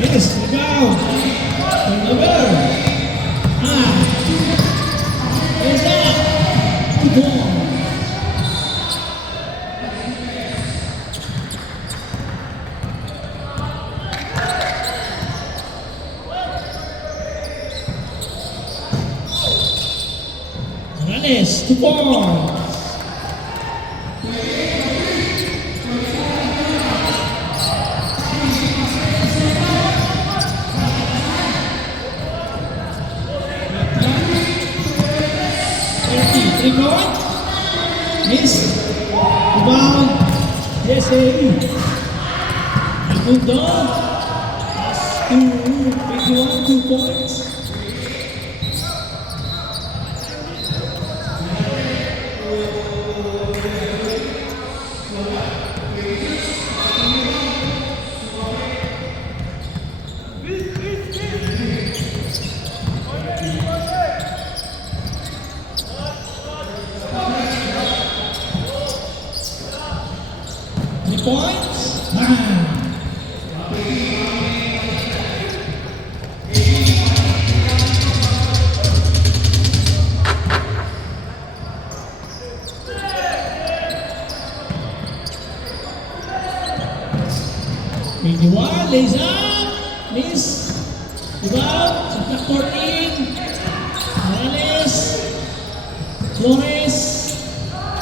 Yes, legal. Turnover. Exato. Muito bom. Morales, 2 points. Record, miss, rebound, USA. Segundo, that's 21, 2 points. Points. One, lays up, miss, rebound, subtract 14, Morales, Flores,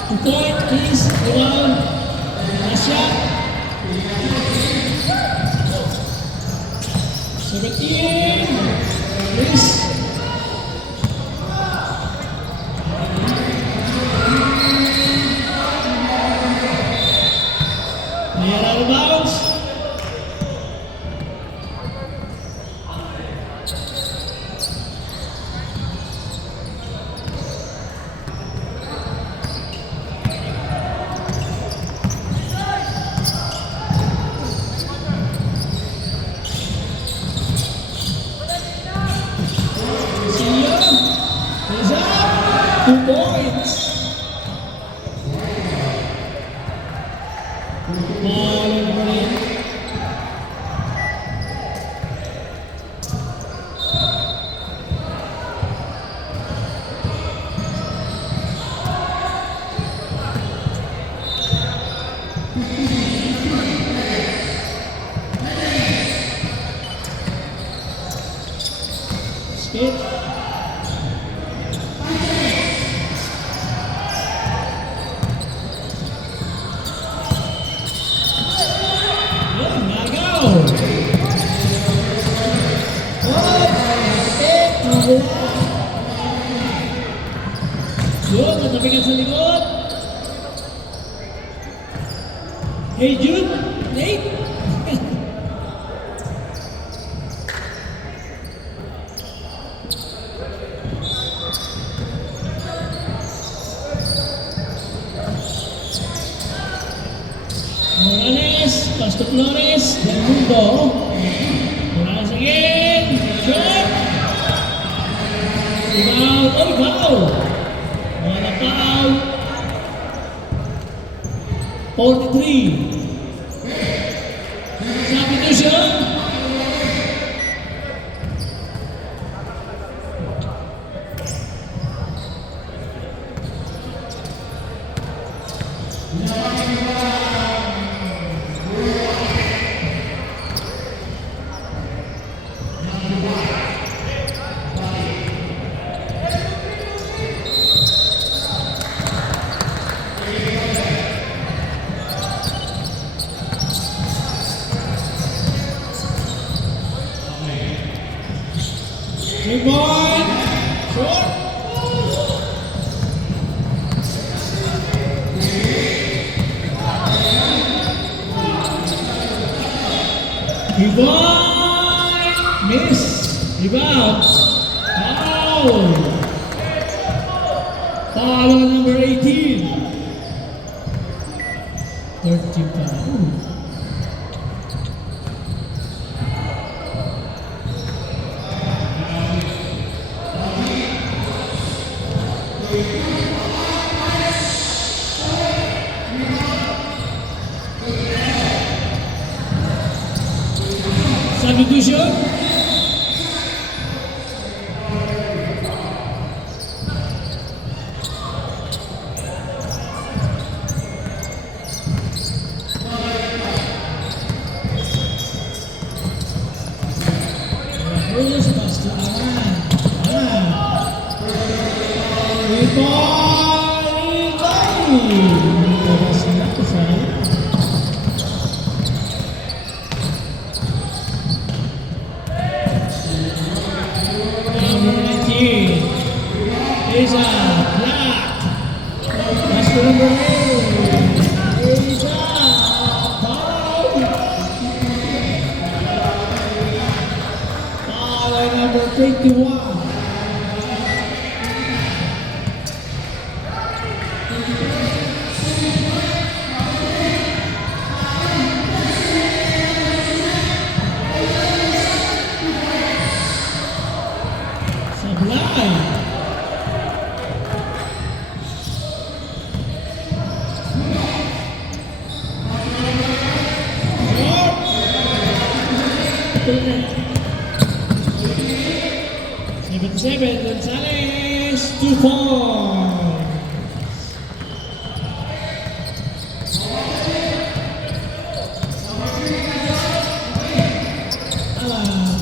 2 point, miss, rebound, last shot. 17. Miss. Player out of bounds. Senior. Is up. 2 points. Ball number 8. Skip. Yun, nagaw. Yun, natapikan sa likod. Hey Jude, Nate. Morales, pass to Flores, Del Mundo. Morales again, shot. Rebound, oh, foul. Wala foul. 43. Substitution. Rebound, short. Rebound, miss. Rebound, foul. Foul on number 18. 35. Substitution. Terus pas to Aman. Rebound, Terus nak kesal. Is a black. That's the number 8. Is a foul. Foul on number 21. Sablay. Seven, Gonzalez, 2 points.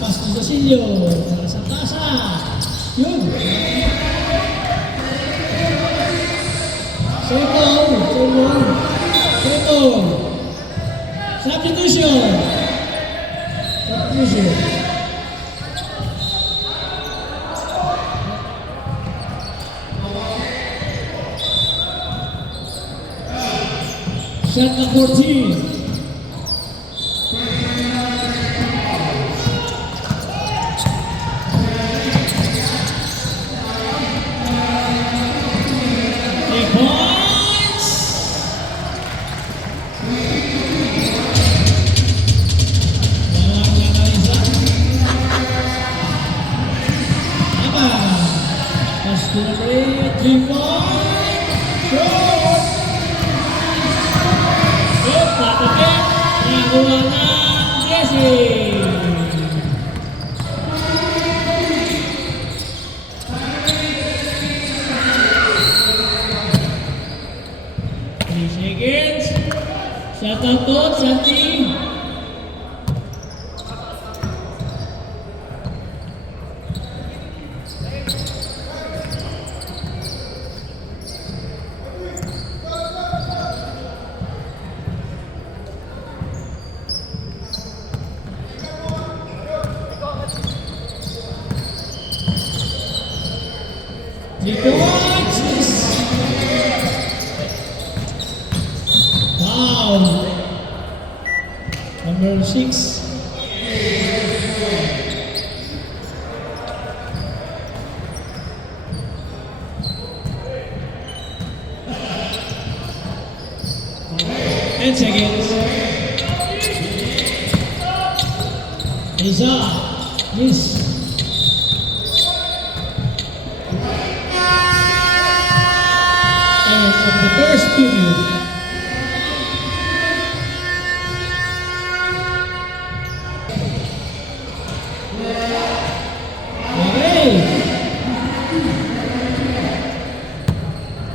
Pas to Basilio, sa tasa. Yun. Substitution. Shot na 14. Shout out to Santi. Wow. Number 6. And seconds. Isa. Miss. And of the first period.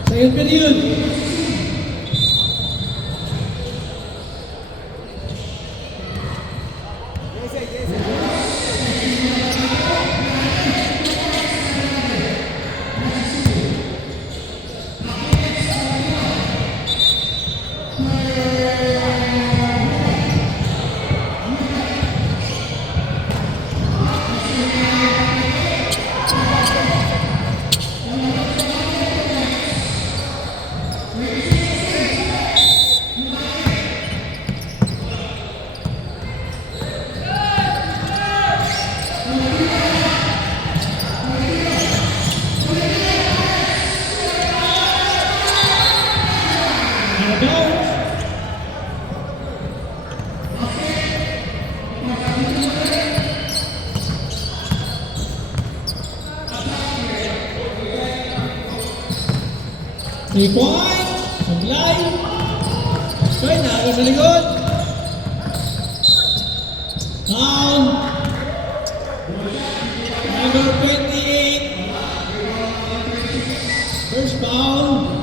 Second period. Three point, sablay, okay, naga sa likod, foul, number 28, first foul,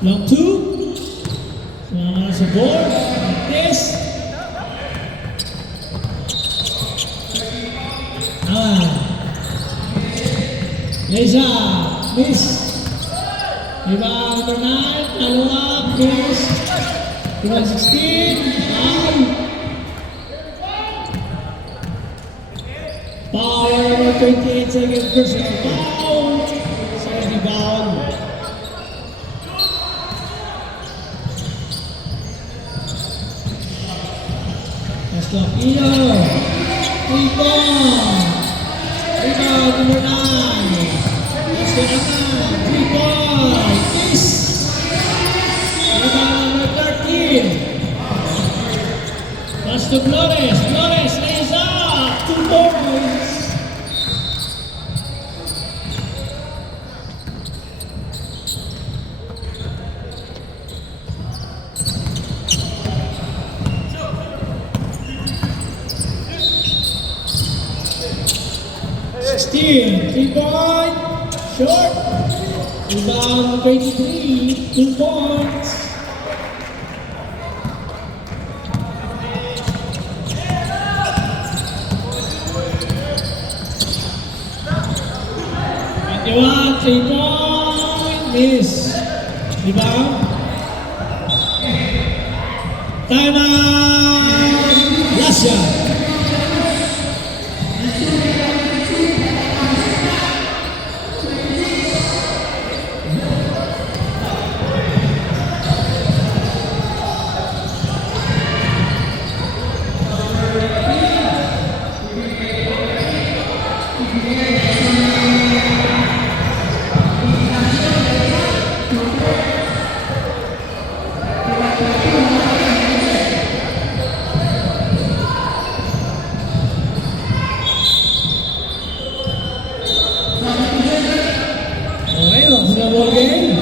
Long two. board. This. Leza, miss. Rebound number 9, follow up, miss. Rebound 16, foul. Power number 28 seconds, personal foul. Second rebound. Last clock, Ino. 3-point. Rebound number 9. Let's go naman. 3-point. Miss. Rebound number 13. Pass to Flores. Flores lays up. 2 points. Steal, 3-point, short, rebound 23, 2 points. One, 3-point, miss. Rebound. Timeout. Last shot. Okay, tapos na ball game.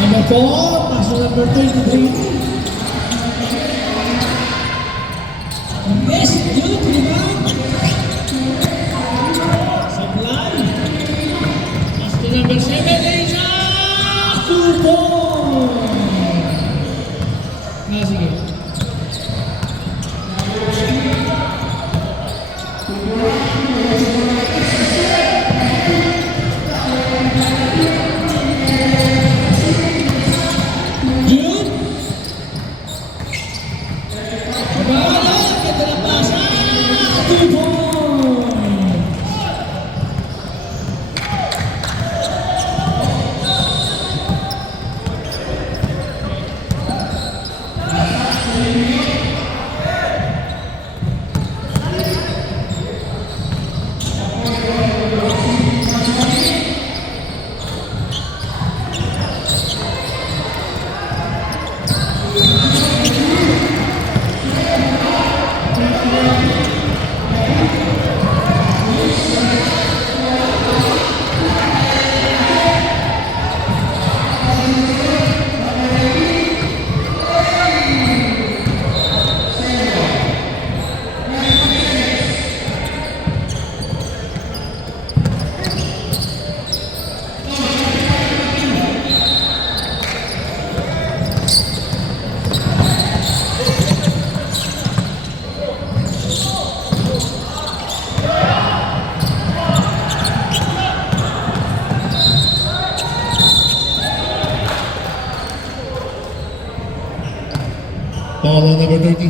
Number 4, pass to number 23. Yes, good, rebound. Supply. Pass to number 7, Leza. 2 points. Sige. June. Kabala, ganda ng pasa. 2 points. Ball on number 30.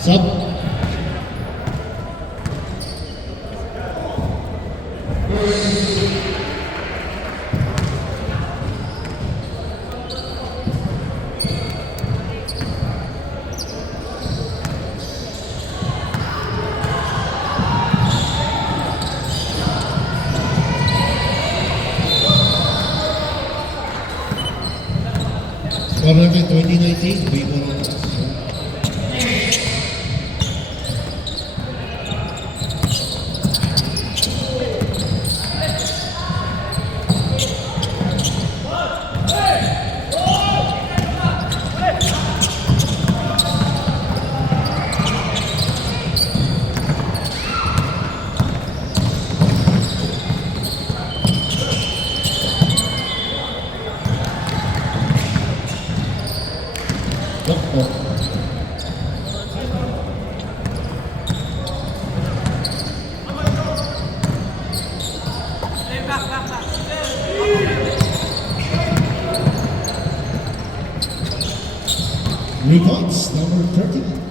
Sub. Score natin 2019. May bonus. Oh. Rebounds, number 30.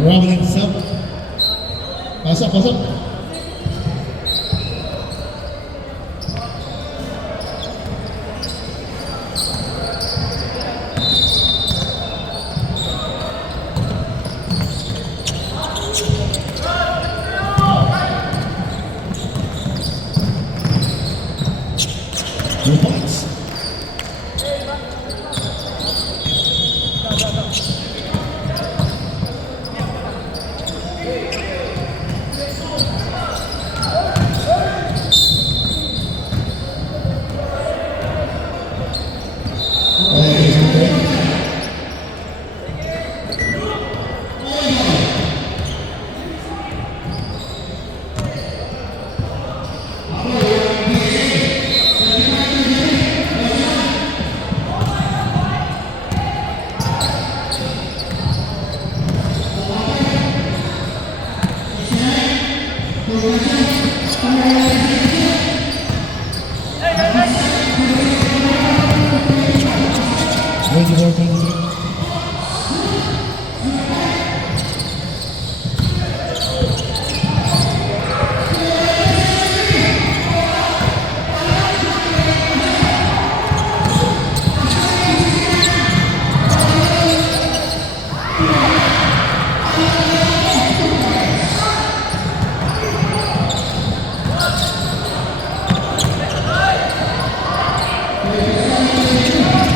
Robin sub. Pasok, pasok. Two points.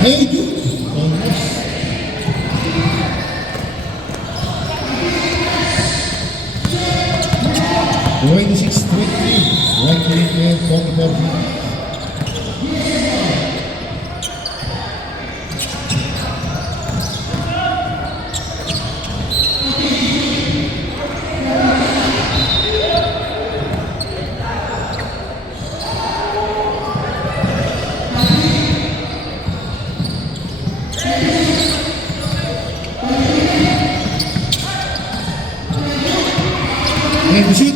Hey, bonus. 26-20, right wing and 44. And shoot.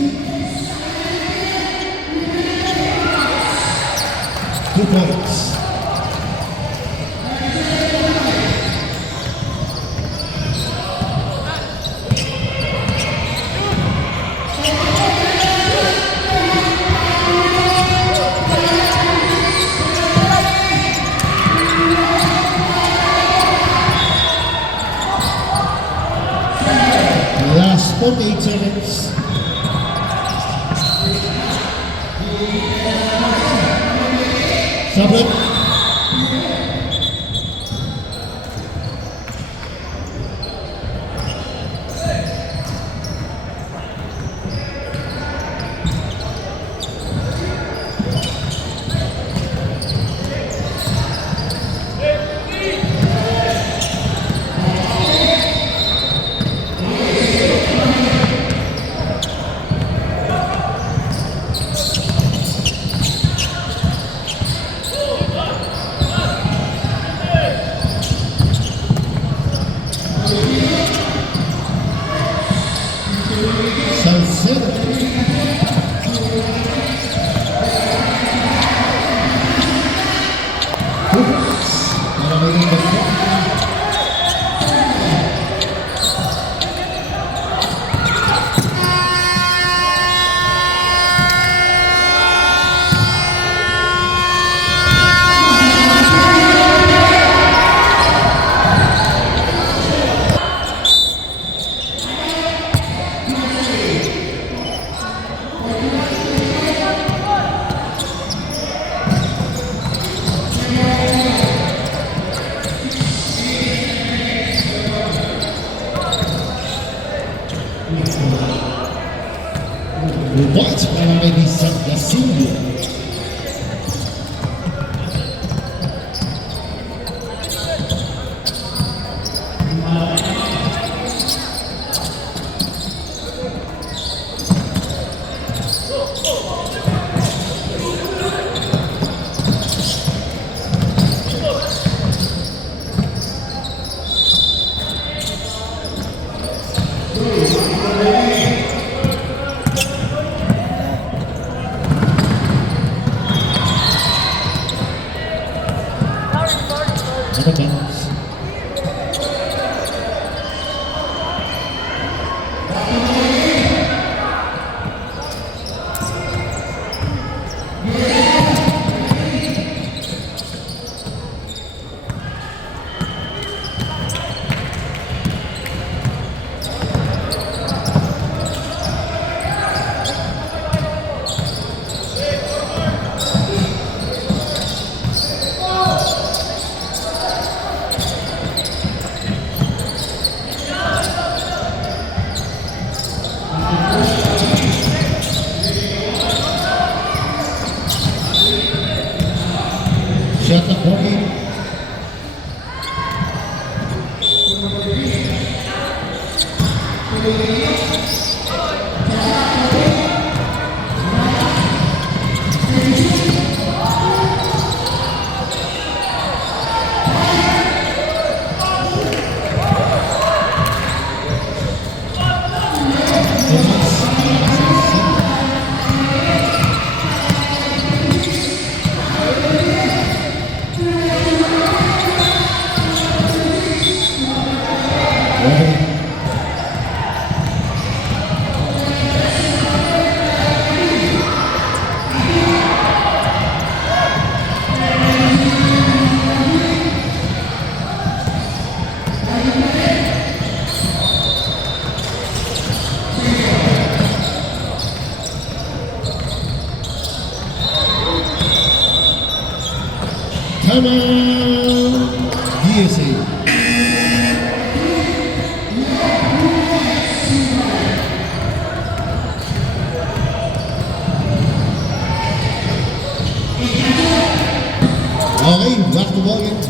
2 points. Last 48 seconds. Sabit. Salcedo. Para maging basketball. Rebote para a edição da Silvia. Out of bounds. Shot the bogey. Come on, USA. Okay, back to ball game.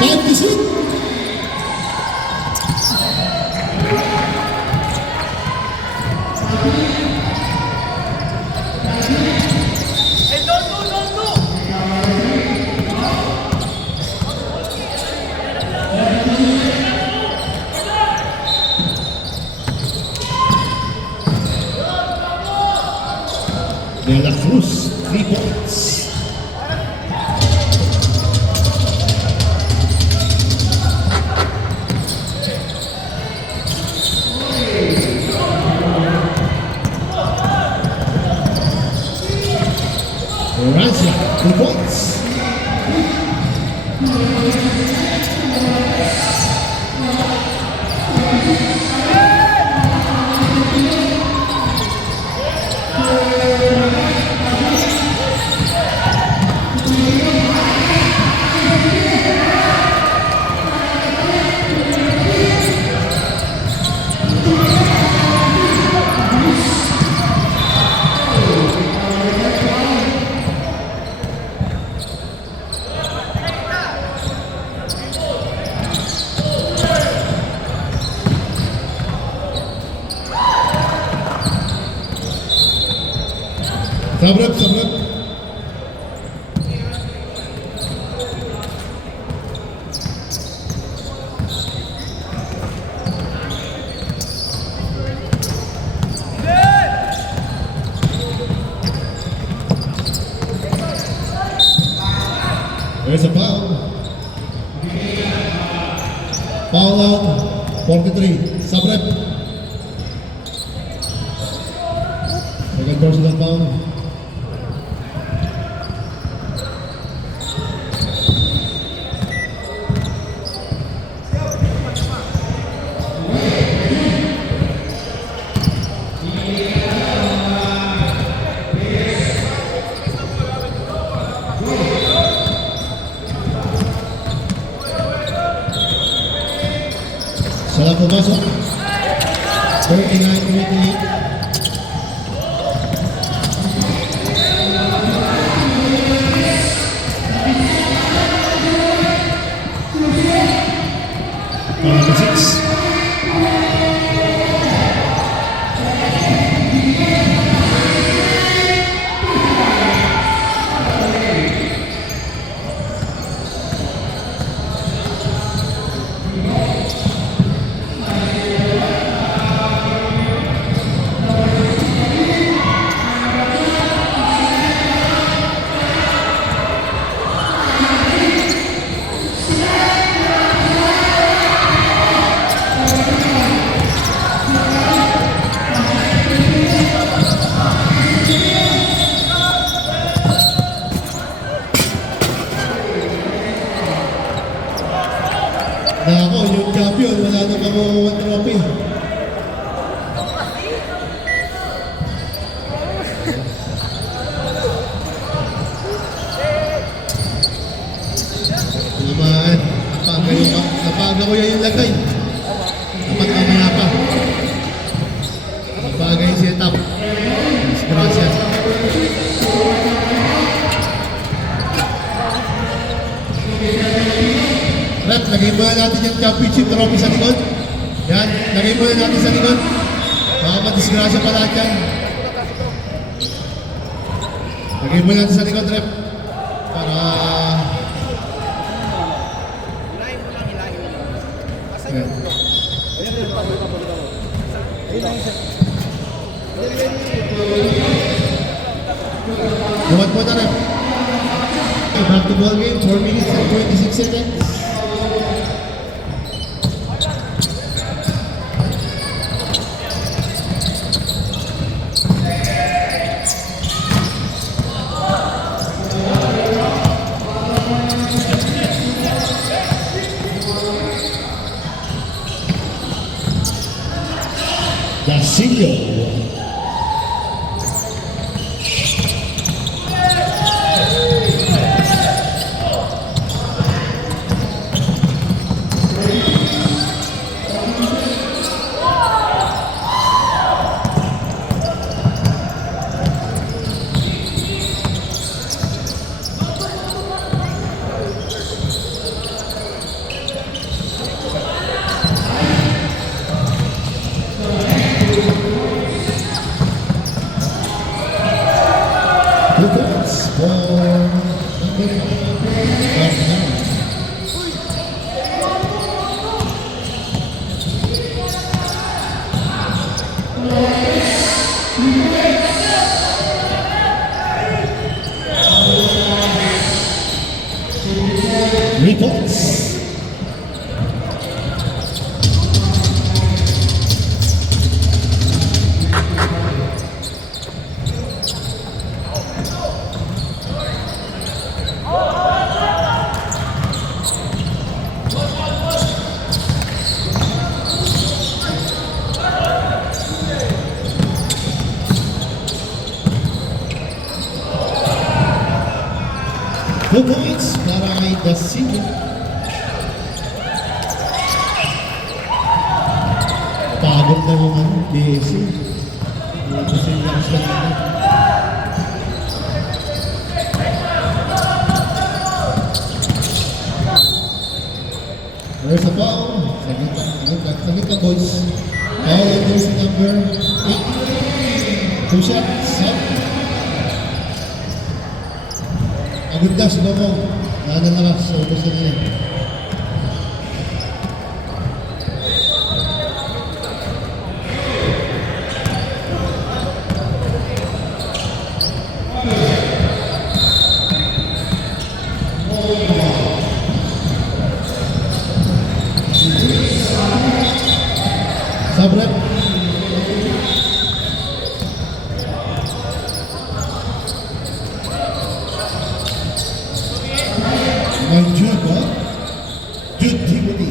Time to shoot. De La Cruz, 3 points. Razia, 2 points. Sabrap, sabrap. There's a foul. Foul out, 43. Sabrap. Second personal foul. pumasok. 39-28. Number 6. Nako, yung champion, wala na kamuha trophy. Naman, napaga ko yan yung lagay. Dapat mamaya pa. Napaga yung setup. Disgrasya. Rep, lagay muna natin yung championship trophy sa likod. Yan, lagay muna natin sa likod. Baka madisgrasya pa lahat yan. Lagay muna natin sa likod, Rep. Para... Ayan. Lumat po na, Rep. Okay, back to ball game. 4 minutes and 26 seconds. Dasillo. Lucas for number 9. Reports. Two points para kay Dasillo. Pagod na yung DC. Kasi yung lakas kanina. There's a foul. Saglit ka boys. Foul on jersey number 8. Two shots. Agunda, suga mo. Nada na lakas. So, gusto nila. Sabrep. Jude, Jude Timothy.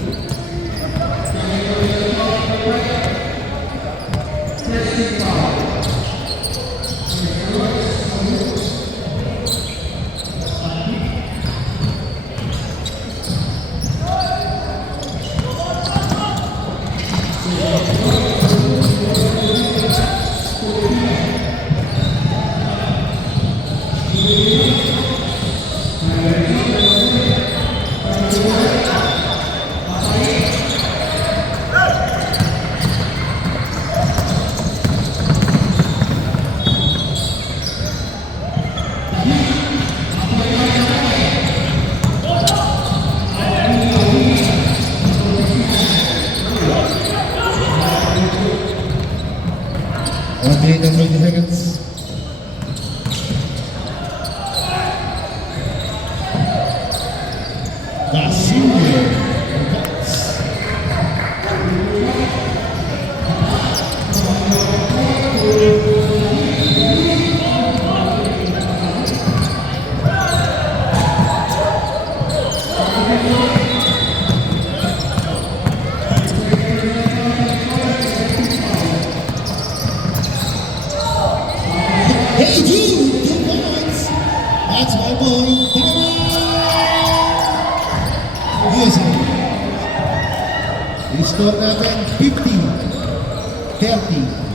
minute and 20 seconds. The senior cuts. Hey Jude, 2 points. That's my boy. USA. I-score natin 50-30.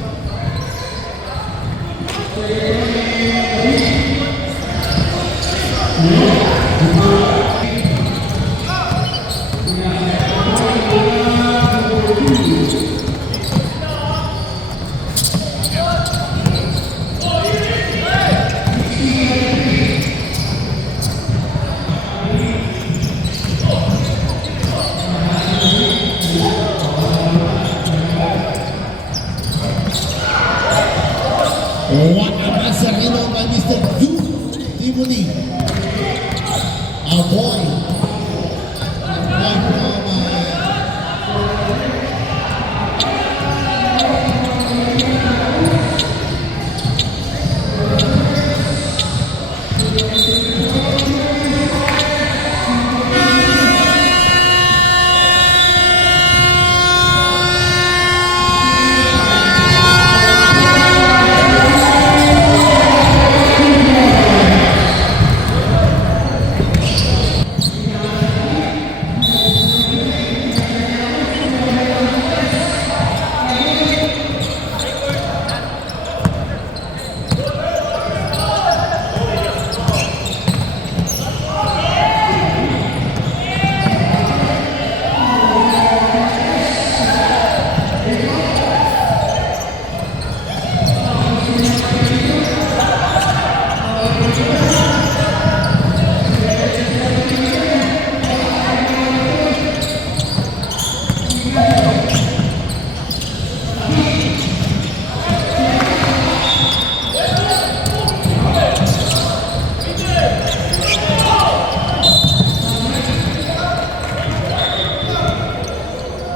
What a master hero by Mr. Duke Timothy. Our boy. Boy from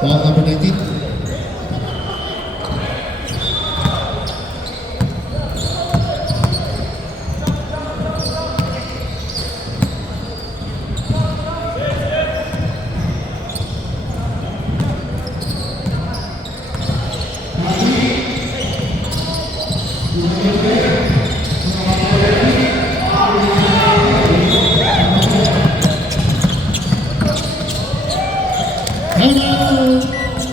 ball number 19. Hello.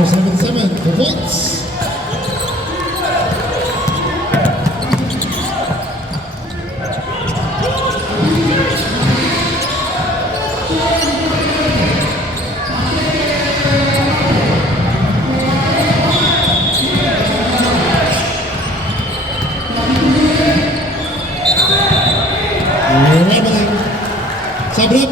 Number 77, 2 points. Leveling. Sabrap.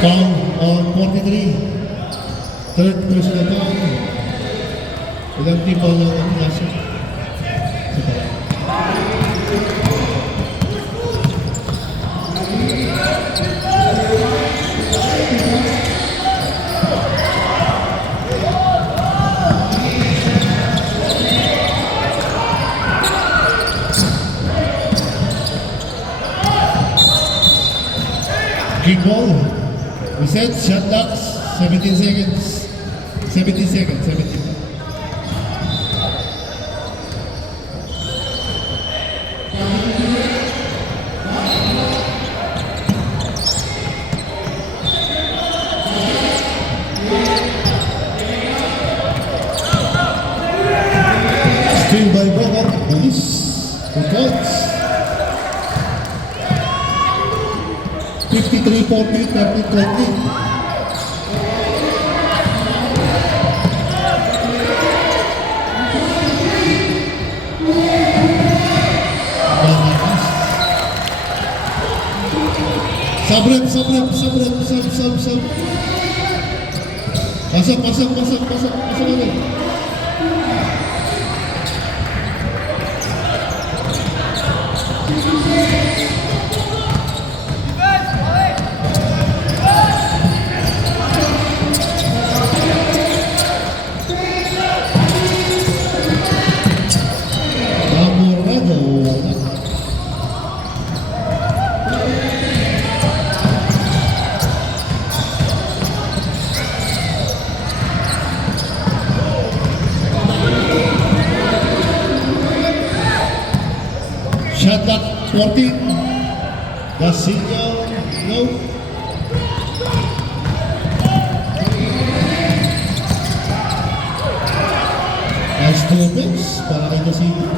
Foul on 43. Third personal foul. Ilang team foul lang ang nasa. Big ball. Reset, shot clock, 17 seconds. 17 seconds, 17. Steal by Bogart, Police, 2 points. 53-40, 30-20. Sabrap. Pasok ulit. Amorado. Shot clock 14. Basilio, no. Nice 2 points para kay Basilio.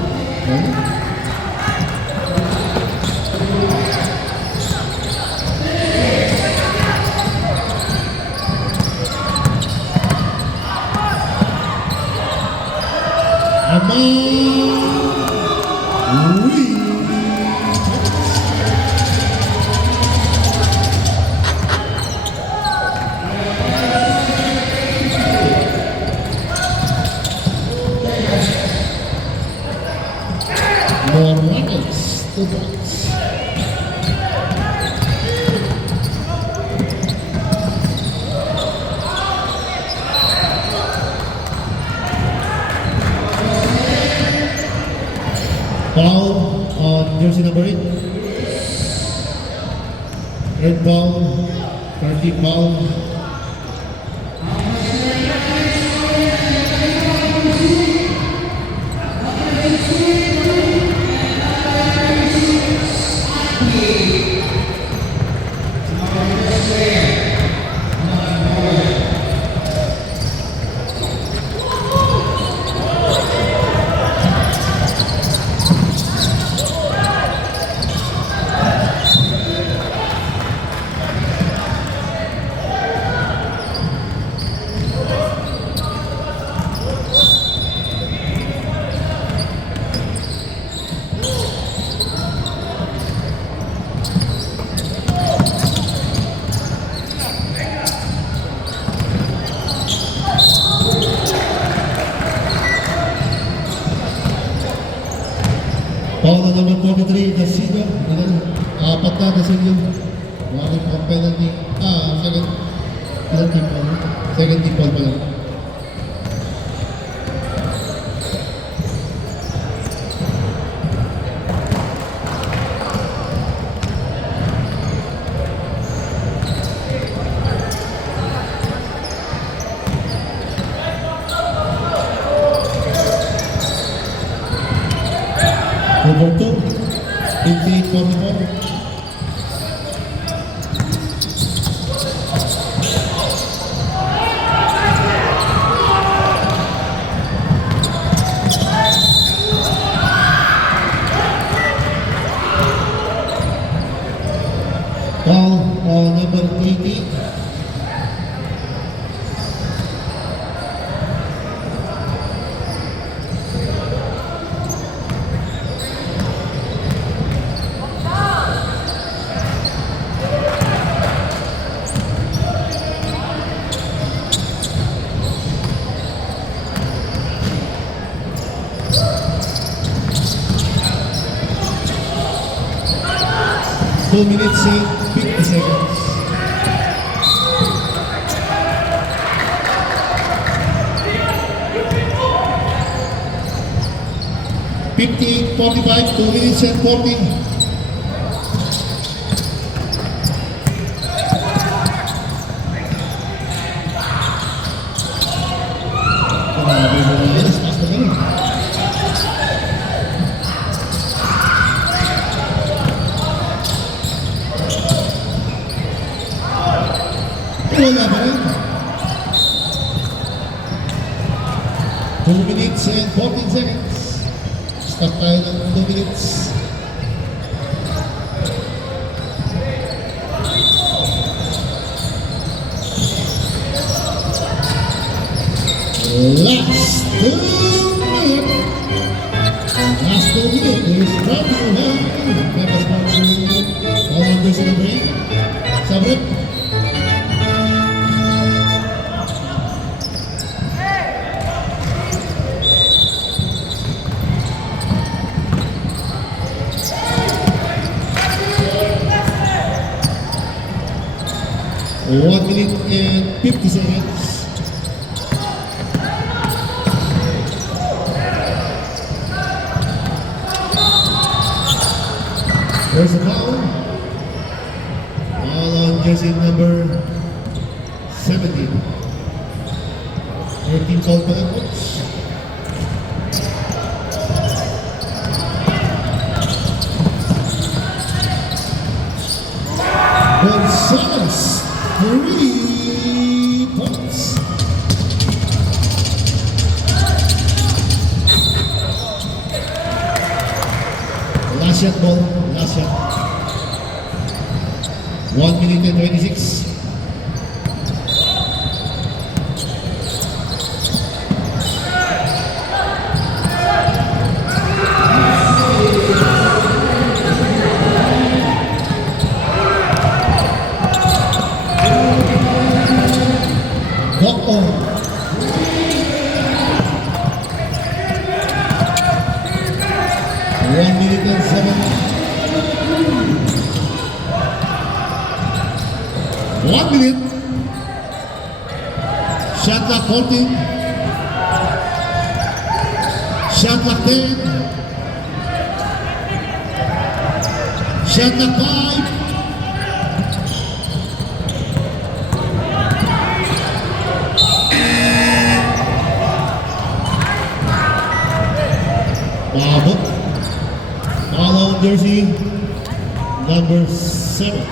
More Rockets, 2 points. Foul on jersey number 8. Red foul, 30 foul. Paul na naman 43, Dasilio. Apat na Dasilio. Wala pang penalty. Second. Ilan team Paul? Second team Paul pala. Over 2, 58-44. Foul, number 80. Two minutes and 50 seconds. $58, 45, 2 minutes and 40. Wala pa rin. 2 minutes and 14 seconds. Stop tayo ng 2 minutes. Last 2 minutes. Last 2 minutes. There's one to have. Never stop to all numbers in the break. Sabrip. One minute and 50 seconds. There's a foul. Foul on jersey number 17. 13 foul pa lang, coach. Gonzalez. 3 points. Last shot ball. Last shot. 1 minute and 26. Walk on. 1 minute and 7. 1 minute. Shot clock 14. Shot clock 10. Shot clock 5. Babok. Follow jersey number 7.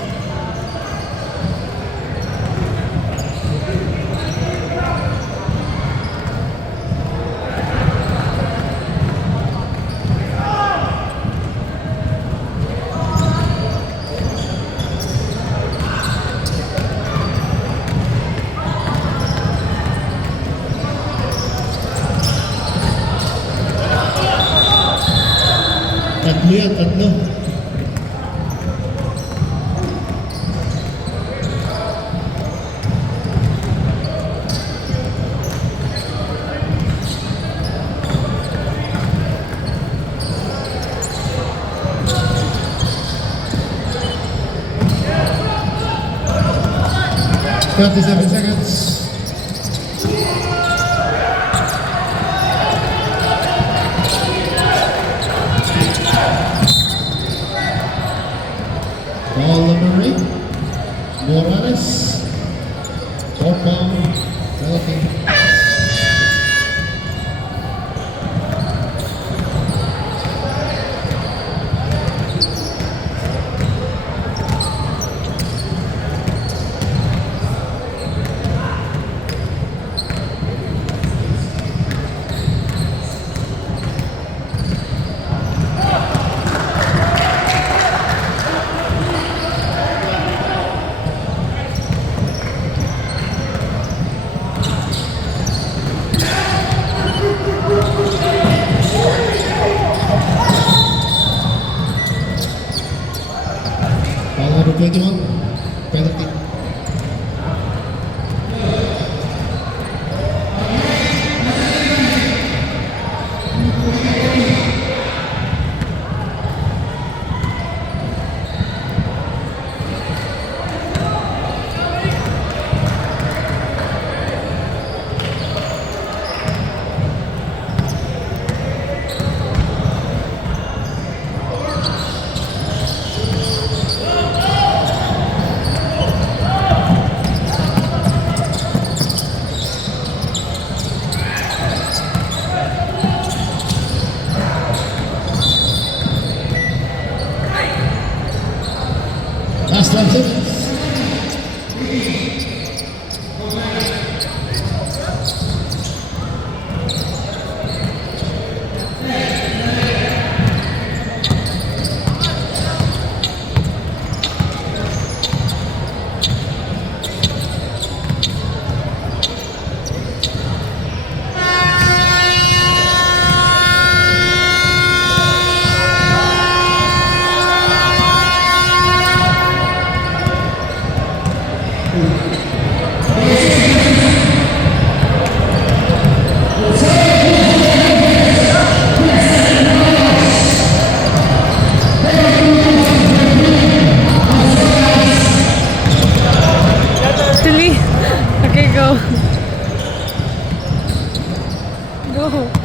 Tatlo yan, tatlo. 37 seconds. Ball number 8. Morales. Fourth ball. Philippines. Ball number 21. Penalty. Last 10 seconds. Actually, okay, go. Go.